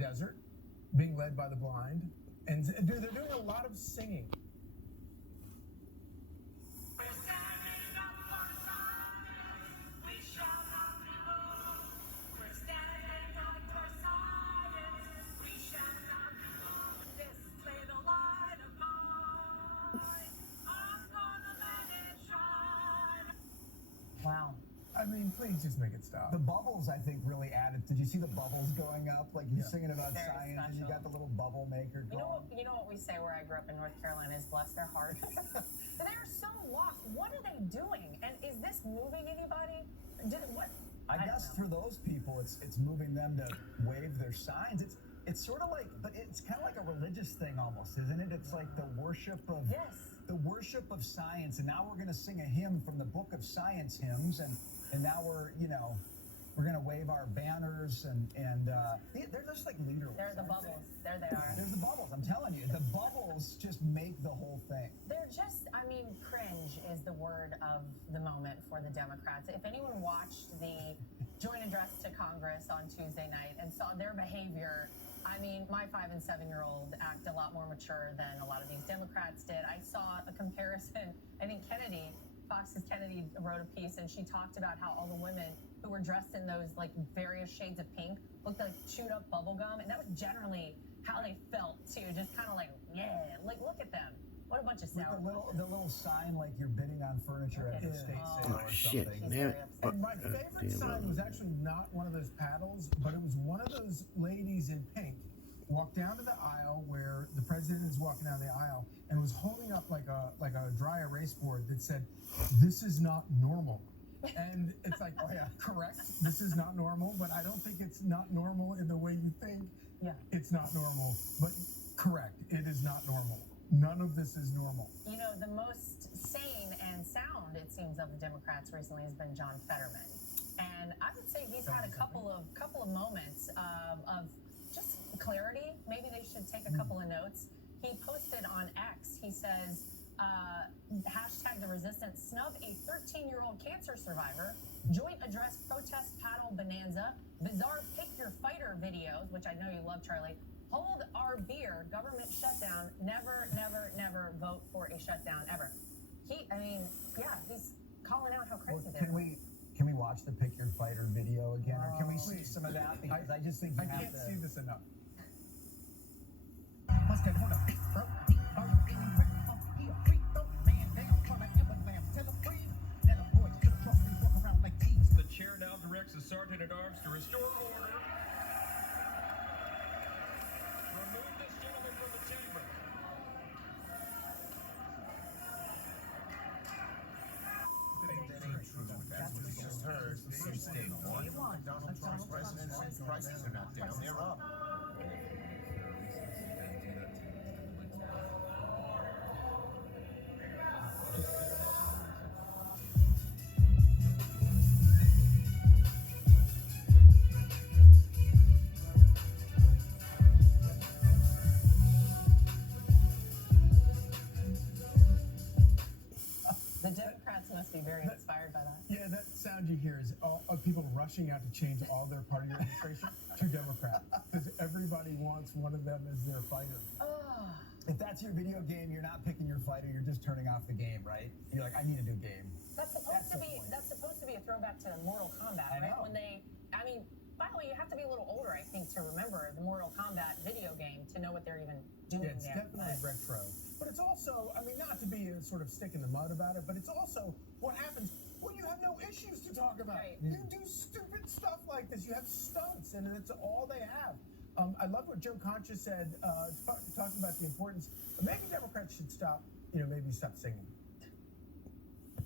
desert, being led by the blind. And they're doing a lot of singing. Wow. I mean, please just make it stop. The bubbles, I think, really added. Did you see the bubbles going up? Like you're singing about Very science, special. and you got the little bubble maker going. You know what we say where I grew up in North Carolina is bless their hearts. They're so lost. What are they doing? And is this moving anybody? I guess for those people, it's moving them to wave their signs. It's sort of like, but it's kind of like a religious thing almost, isn't it? It's like the worship of science, and now we're going to sing a hymn from the Book of Science hymns, and now we're going to wave our banners, and they're just like leaderless. They're the bubbles. There they are. There's the bubbles. I'm telling you, the bubbles just make the whole thing. They're just, I mean, cringe is the word of the moment for the Democrats. If anyone watched the joint address to Congress on Tuesday night and saw their behavior, I mean, my 5- and 7-year-old act a lot more mature than a lot of these Democrats did. I saw a comparison. I think Fox's Kennedy wrote a piece, and she talked about how all the women who were dressed in those like various shades of pink looked like chewed up bubble gum, and that was generally how they felt too. Just kind of like, yeah, like look at them. What a bunch of sour. With the little sign like you're bidding on furniture at the estate sale or shit, something. man. And my favorite sign was actually not one of those paddles, but it was one of those ladies in pink walked down to the aisle where the president is walking down the aisle and was holding up like a dry erase board that said, "This is not normal." And it's like, oh yeah, correct. This is not normal, but I don't think it's not normal in the way you think. Yeah. It's not normal, but correct. It is not normal. None of this is normal. You know, the most sane and sound, it seems, of the Democrats recently has been John Fetterman. And I would say he's had a couple of moments of just clarity. Maybe they should take a couple of notes. He posted on X, he says, hashtag the resistance snub a 13-year-old cancer survivor, joint address protest paddle bonanza, bizarre pick your fighter videos, which I know you love, Charlie, hold our beer, government shutdown, never, never, never vote for a shutdown ever. He's calling out how crazy this is. Can we watch the Pick Your Fighter video again, or can we see some of that? Because I just think I can't see this enough. The chair now directs the sergeant at arms to restore order. Remove this gentleman from the chamber. Donald Trump's presidency prices are not down, they're up. The Democrats must be very inspired by that. Yeah, that sound you hear is all of people rushing out to change all their party registration to Democrat because everybody wants one of them as their fighter. If that's your video game, you're not picking your fighter. You're just turning off the game, right? You're like, I need a new game. That's supposed to be a throwback to Mortal Kombat, right? know. By the way, you have to be a little older, I think, to remember the Mortal Kombat video game to know what they're even doing Yeah, it's there. definitely retro. But it's also, I mean, not to be a sort of stick in the mud about it, but it's also what happens when you have no issues to talk about. Right. You do stupid stuff like this. You have stunts, and it's all they have. I love what Joe Concha said, talking about the importance. Maybe Democrats should stop singing.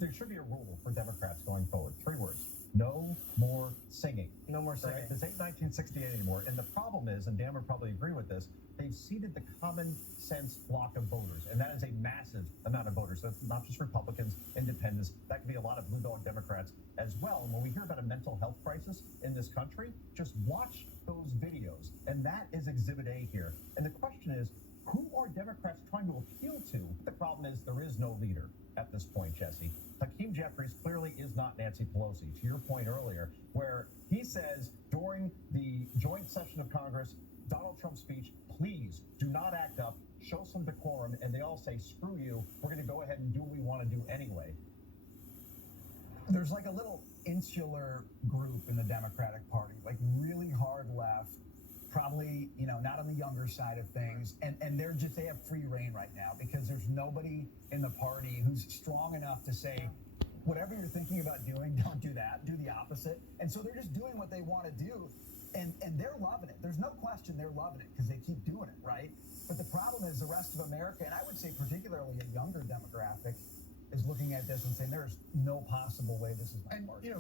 There should be a rule for Democrats going forward. 3 words. No more singing. No more singing. Right? This ain't 1968 anymore. And the problem is, and Dan would probably agree with this, they've seeded the common sense block of voters. And that is a massive amount of voters. So it's not just Republicans, independents. That could be a lot of blue dog Democrats as well. And when we hear about a mental health crisis in this country, just watch those videos. And that is Exhibit A here. And the question is, who are Democrats trying to appeal to? The problem is there is no leader at this point, Jesse. Hakeem Jeffries clearly is not Nancy Pelosi, to your point earlier, where he says during the joint session of Congress, Donald Trump's speech, please do not act up, show some decorum, and they all say, screw you, we're going to go ahead and do what we want to do anyway. There's like a little insular group in the Democratic Party, like really hard left, probably, not on the younger side of things. And they have free reign right now because there's nobody in the party who's strong enough to say, whatever you're thinking about doing, don't do that, do the opposite. And so they're just doing what they want to do. And they're loving it. There's no question they're loving it because they keep doing it, right? But the problem is the rest of America, and I would say particularly a younger demographic, is looking at this and saying there's no possible way this is my party.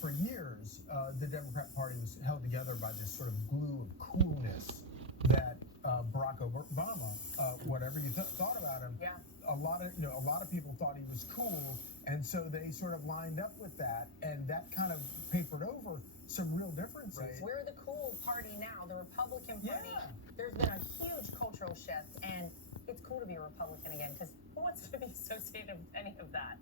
For years, the Democrat Party was held together by this sort of glue of coolness that Barack Obama, whatever you thought about him, a lot of people thought he was cool, and so they sort of lined up with that, and that kind of papered over some real differences. Right. We're the cool party now, the Republican Party. Yeah. There's been a huge cultural shift, and it's cool to be a Republican again because who wants to be associated with any of that?